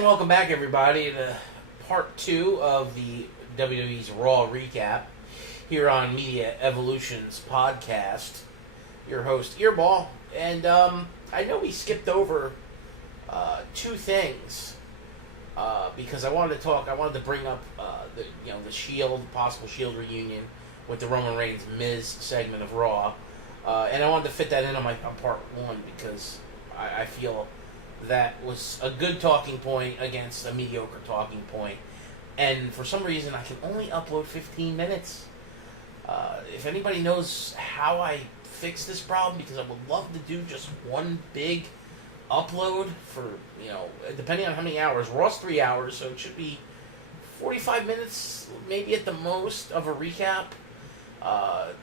And welcome back, everybody, to part 2 of the WWE's Raw recap here on Media Evolution's podcast. Your host, Earball. And I know we skipped over two things because I wanted to bring up the Shield, possible Shield reunion with the Roman Reigns Miz segment of Raw. And I wanted to fit that in on part 1 because I feel that was a good talking point against a mediocre talking point. And for some reason, I can only upload 15 minutes. If anybody knows how I fix this problem, because I would love to do just one big upload for, depending on how many hours. Raw's 3 hours, so it should be 45 minutes, maybe at the most, of a recap.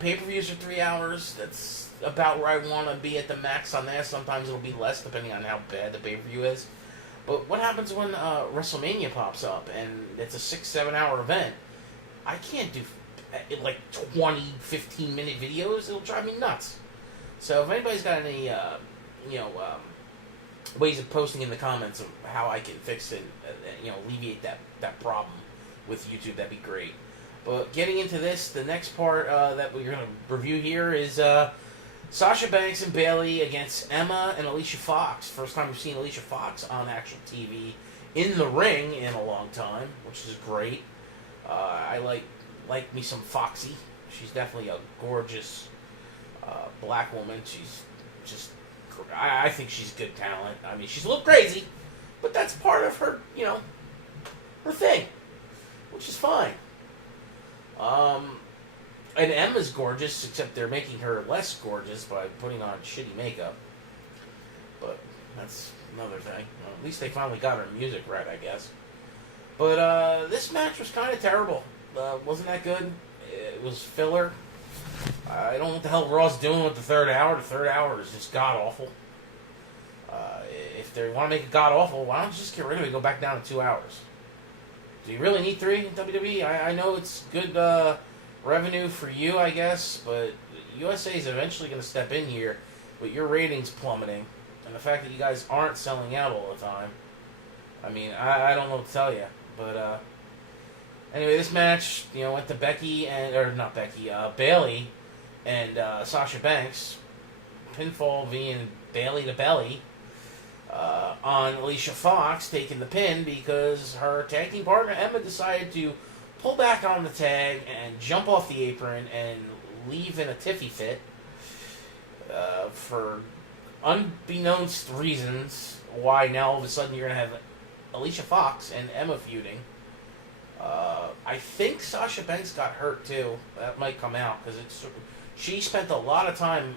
Pay-per-views are 3 hours. That's about where I want to be at the max on that. Sometimes it'll be less, depending on how bad the pay-per-view is. But what happens when WrestleMania pops up and it's a 6-7 hour event? I can't do 20, 15-minute videos. It'll drive me nuts. So if anybody's got any, ways of posting in the comments of how I can fix it, alleviate that problem with YouTube, that'd be great. But getting into this, the next part that we're going to review here is Sasha Banks and Bayley against Emma and Alicia Fox. First time we've seen Alicia Fox on actual TV in the ring in a long time, which is great. I like me some Foxy. She's definitely a gorgeous black woman. She's just, I think she's good talent. I mean, she's a little crazy, but that's part of her, her thing, which is fine. And Emma's gorgeous, except they're making her less gorgeous by putting on shitty makeup. But that's another thing. Well, at least they finally got her music right, I guess. But this match was kind of terrible. Wasn't that good? It was filler. I don't know what the hell Raw's doing with the third hour. The third hour is just god-awful. If they want to make it god-awful, why don't you just get rid of it and go back down to 2 hours? Do you really need 3 in WWE? I know it's good revenue for you, I guess, but USA is eventually going to step in here with your ratings plummeting, and the fact that you guys aren't selling out all the time. I mean, I don't know what to tell you, but anyway, this match, went to Bayley and Sasha Banks, pinfall via Bayley to belly. On Alicia Fox taking the pin because her tag team partner Emma decided to pull back on the tag and jump off the apron and leave in a tiffy fit for unbeknownst reasons. Why now all of a sudden you're going to have Alicia Fox and Emma feuding. I think Sasha Banks got hurt too. That might come out because she spent a lot of time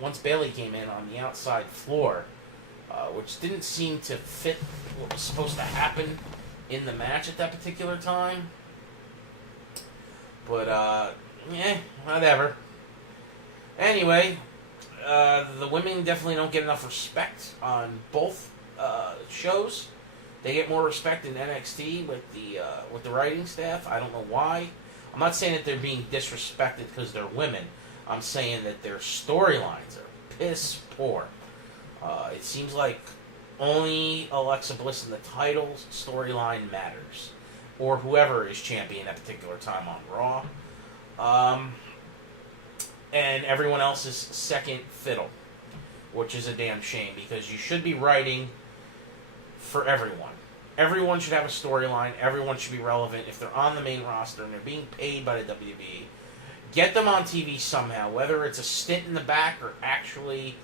once Bayley came in on the outside floor. Which didn't seem to fit what was supposed to happen in the match at that particular time. But, whatever. Anyway, the women definitely don't get enough respect on both shows. They get more respect in NXT with the writing staff. I don't know why. I'm not saying that they're being disrespected because they're women. I'm saying that their storylines are piss poor. It seems like only Alexa Bliss in the title storyline matters. Or whoever is champion at a particular time on Raw. And everyone else is second fiddle. Which is a damn shame, because you should be writing for everyone. Everyone should have a storyline. Everyone should be relevant. If they're on the main roster and they're being paid by the WWE, get them on TV somehow. Whether it's a stint in the back or actually,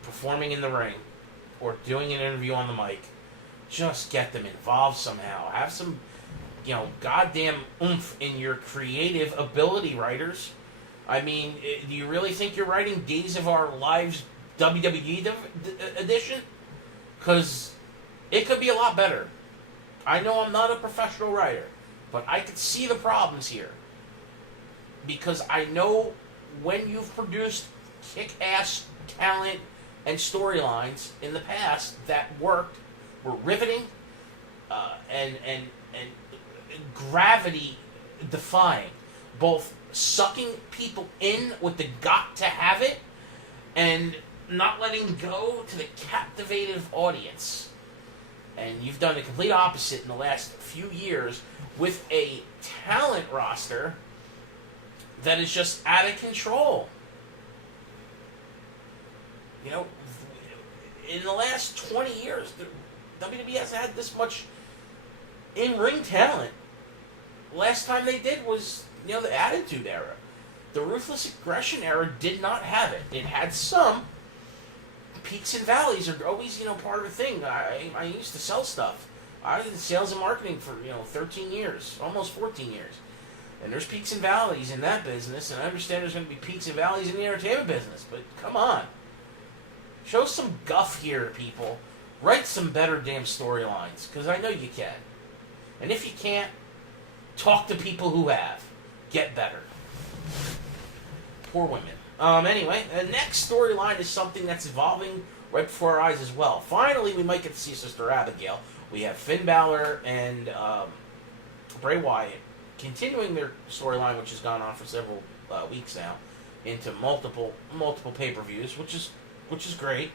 performing in the ring or doing an interview on the mic, just get them involved somehow. Have some, goddamn oomph in your creative ability, writers. I mean, do you really think you're writing Days of Our Lives WWE edition? Because it could be a lot better. I know I'm not a professional writer, but I could see the problems here. Because I know when you've produced kick-ass talent and storylines in the past that worked, were riveting, and gravity defying, both sucking people in with the got to have it and not letting go to the captivative audience. And you've done the complete opposite in the last few years with a talent roster that is just out of control. You know, in the last 20 years, WWE hasn't had this much in-ring talent. Last time they did was, the Attitude Era. The Ruthless Aggression Era did not have it. It had some. Peaks and valleys are always, part of the thing. I used to sell stuff. I did sales and marketing for, 13 years, almost 14 years. And there's peaks and valleys in that business, and I understand there's going to be peaks and valleys in the entertainment business, but come on. Show some guff here, people. Write some better damn storylines, because I know you can. And if you can't, talk to people who have. Get better. Poor women. Anyway, the next storyline is something that's evolving right before our eyes as well. Finally, we might get to see Sister Abigail. We have Finn Balor and Bray Wyatt continuing their storyline, which has gone on for several weeks now, into multiple pay-per-views, which is great.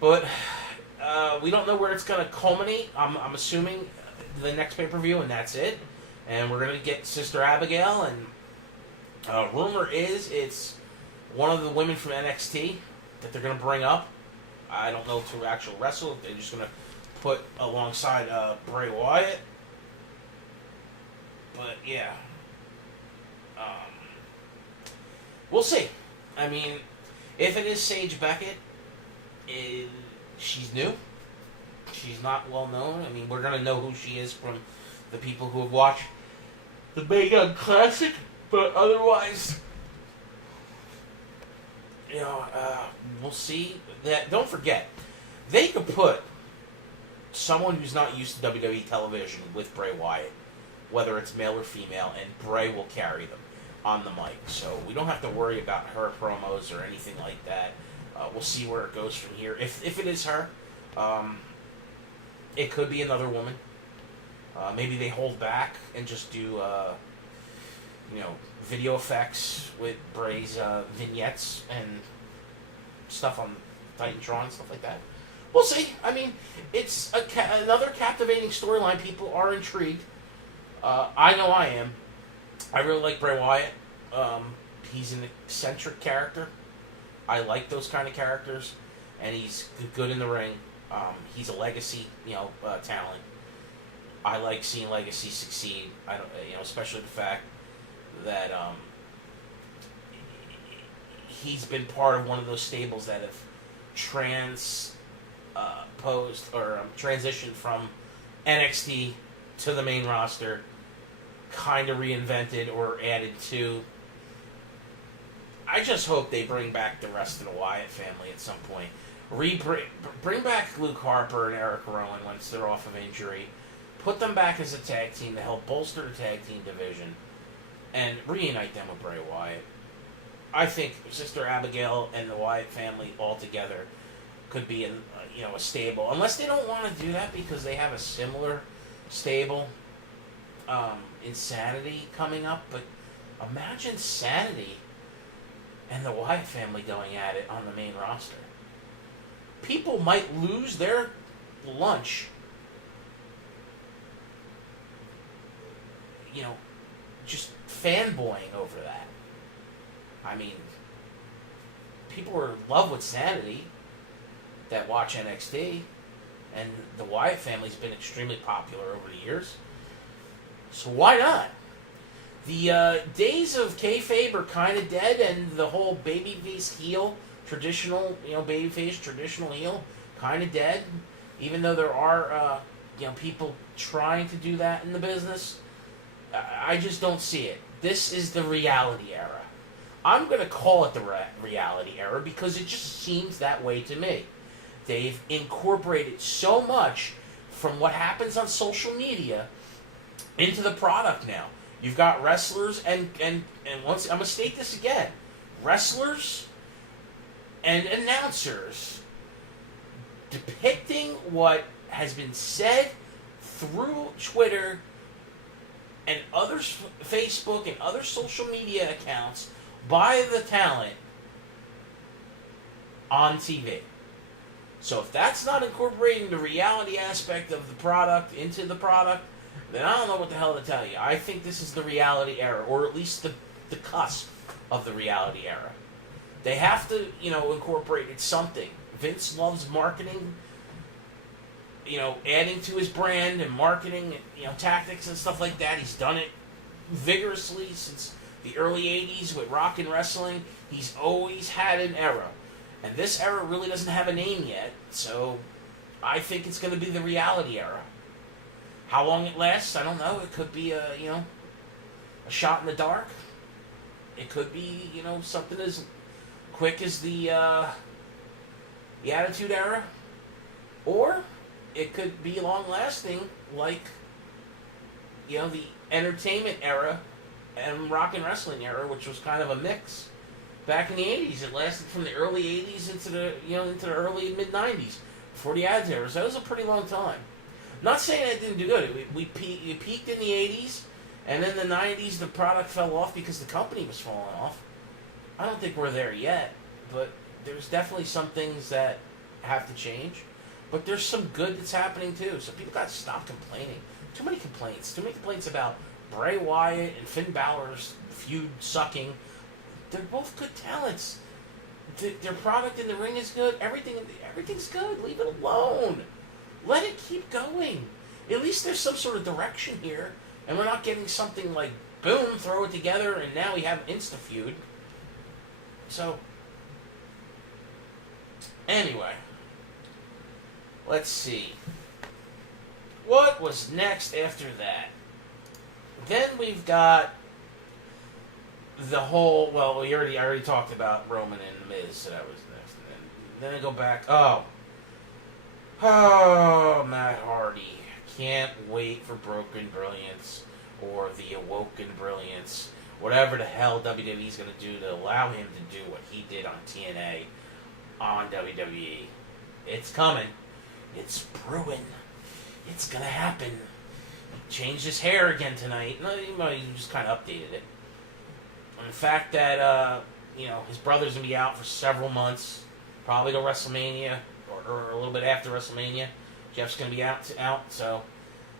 But we don't know where it's going to culminate. I'm assuming the next pay-per-view, and that's it. And we're going to get Sister Abigail, and rumor is it's one of the women from NXT that they're going to bring up. I don't know to actual wrestle. They're just going to put alongside Bray Wyatt. But, yeah. We'll see. I mean, if it is Sage Beckett, she's new. She's not well known. I mean, we're going to know who she is from the people who have watched the Mae Young Classic, but otherwise, we'll see. That. Don't forget, they could put someone who's not used to WWE television with Bray Wyatt, whether it's male or female, and Bray will carry them on the mic. So we don't have to worry about her promos or anything like that. We'll see where it goes from here. If it is her, it could be another woman. Maybe they hold back and just do, video effects with Bray's vignettes and stuff on Titantron, stuff like that. We'll see. I mean, it's another captivating storyline. People are intrigued. I know I am. I really like Bray Wyatt. He's an eccentric character. I like those kind of characters, and he's good in the ring. He's a legacy, talent. I like seeing legacy succeed. I don't, especially the fact that he's been part of one of those stables that have transitioned from NXT to the main roster, kind of reinvented or added to. I just hope they bring back the rest of the Wyatt family at some point. Bring back Luke Harper and Eric Rowan once they're off of injury. Put them back as a tag team to help bolster the tag team division, and reunite them with Bray Wyatt. I think Sister Abigail and the Wyatt family all together could be a stable, unless they don't want to do that because they have a similar stable, Insanity coming up. But imagine Sanity and the Wyatt family going at it on the main roster. People might lose their lunch, just fanboying over that. I mean, people are in love with Sanity that watch NXT, and the Wyatt family's been extremely popular over the years. So why not? The days of kayfabe are kind of dead, and the whole babyface heel, traditional, babyface, traditional heel, kind of dead. Even though there are, people trying to do that in the business, I just don't see it. This is the reality era. I'm going to call it the reality era because it just seems that way to me. They've incorporated so much from what happens on social media into the product now. You've got wrestlers and once I'm going to state this again, wrestlers and announcers depicting what has been said through Twitter and other Facebook and other social media accounts by the talent on TV. So if that's not incorporating the reality aspect of the product into the product, then I don't know what the hell to tell you. I think this is the reality era, or at least the cusp of the reality era. They have to, incorporate it something. Vince loves marketing, adding to his brand and marketing, tactics and stuff like that. He's done it vigorously since the early 80s with rock and wrestling. He's always had an era. And this era really doesn't have a name yet, so I think it's going to be the reality era. How long it lasts, I don't know. It could be a shot in the dark. It could be, something as quick as the Attitude Era. Or it could be long-lasting, like, the Entertainment Era and Rock and Wrestling Era, which was kind of a mix. Back in the 80s, it lasted from the early 80s into the early mid-90s, before the Attitude Era. So that was a pretty long time. Not saying it didn't do good. It peaked in the 80s, and in the 90s the product fell off because the company was falling off. I don't think we're there yet, but there's definitely some things that have to change. But there's some good that's happening too, so people got to stop complaining. Too many complaints about Bray Wyatt and Finn Balor's feud sucking. They're both good talents. Their product in the ring is good. Everything's good. Leave it alone. Let it keep going. At least there's some sort of direction here, and we're not getting something like, boom, throw it together, and now we have Insta-feud. So, anyway, let's see. What was next after that? Then we've got the whole, I already talked about Roman and Miz, so that was next. And then I go back, Matt Hardy. Can't wait for Broken Brilliance, or the Awoken Brilliance, whatever the hell WWE's going to do to allow him to do what he did on TNA on WWE. It's coming. It's brewing. It's going to happen. He changed his hair again tonight. No, he just kind of updated it. And the fact that, his brother's going to be out for several months, probably to WrestleMania, or a little bit after WrestleMania. Jeff's going to be out. So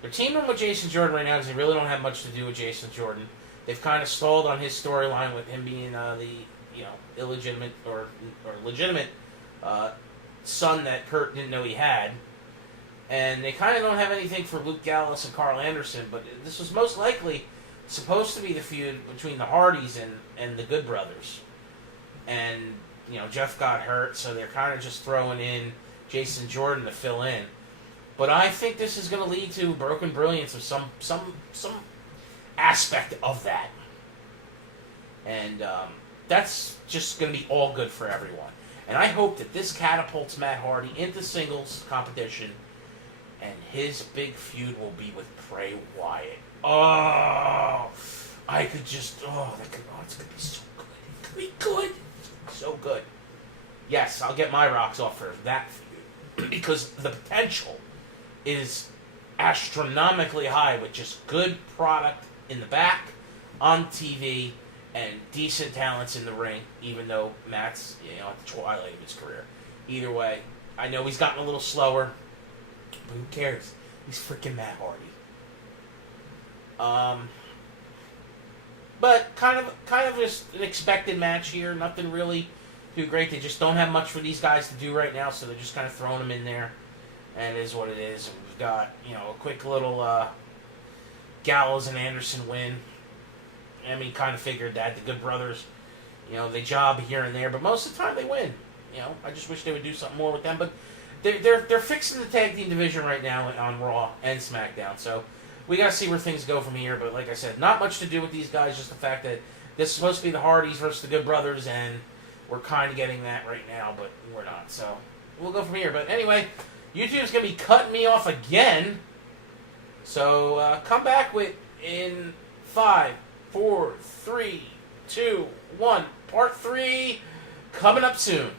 they're teaming with Jason Jordan right now because they really don't have much to do with Jason Jordan. They've kind of stalled on his storyline with him being the illegitimate or legitimate son that Kurt didn't know he had. And they kind of don't have anything for Luke Gallows and Carl Anderson, but this was most likely supposed to be the feud between the Hardys and the Good Brothers. And, Jeff got hurt, so they're kind of just throwing in Jason Jordan to fill in. But I think this is going to lead to Broken Brilliance of some aspect of that. And that's just going to be all good for everyone. And I hope that this catapults Matt Hardy into singles competition, and his big feud will be with Bray Wyatt. It's going to be so good. It could be good. So good. Yes, I'll get my rocks off for that feud, because the potential is astronomically high with just good product in the back, on TV, and decent talents in the ring, even though Matt's at the twilight of his career. Either way, I know he's gotten a little slower, but who cares? He's freaking Matt Hardy. But kind of just an expected match here. Nothing really too great. They just don't have much for these guys to do right now, so they're just kind of throwing them in there. And it is what it is. And we've got, a quick little Gallows and Anderson win. I mean, kind of figured that. The Good Brothers, they job here and there, but most of the time they win. I just wish they would do something more with them. But they're fixing the tag team division right now on Raw and SmackDown. So we got to see where things go from here. But like I said, not much to do with these guys. Just the fact that this is supposed to be the Hardys versus the Good Brothers, and we're kind of getting that right now, but we're not. So we'll go from here. But anyway, YouTube's going to be cutting me off again. So come back in 5, 4, 3, 2, 1. Part 3 coming up soon.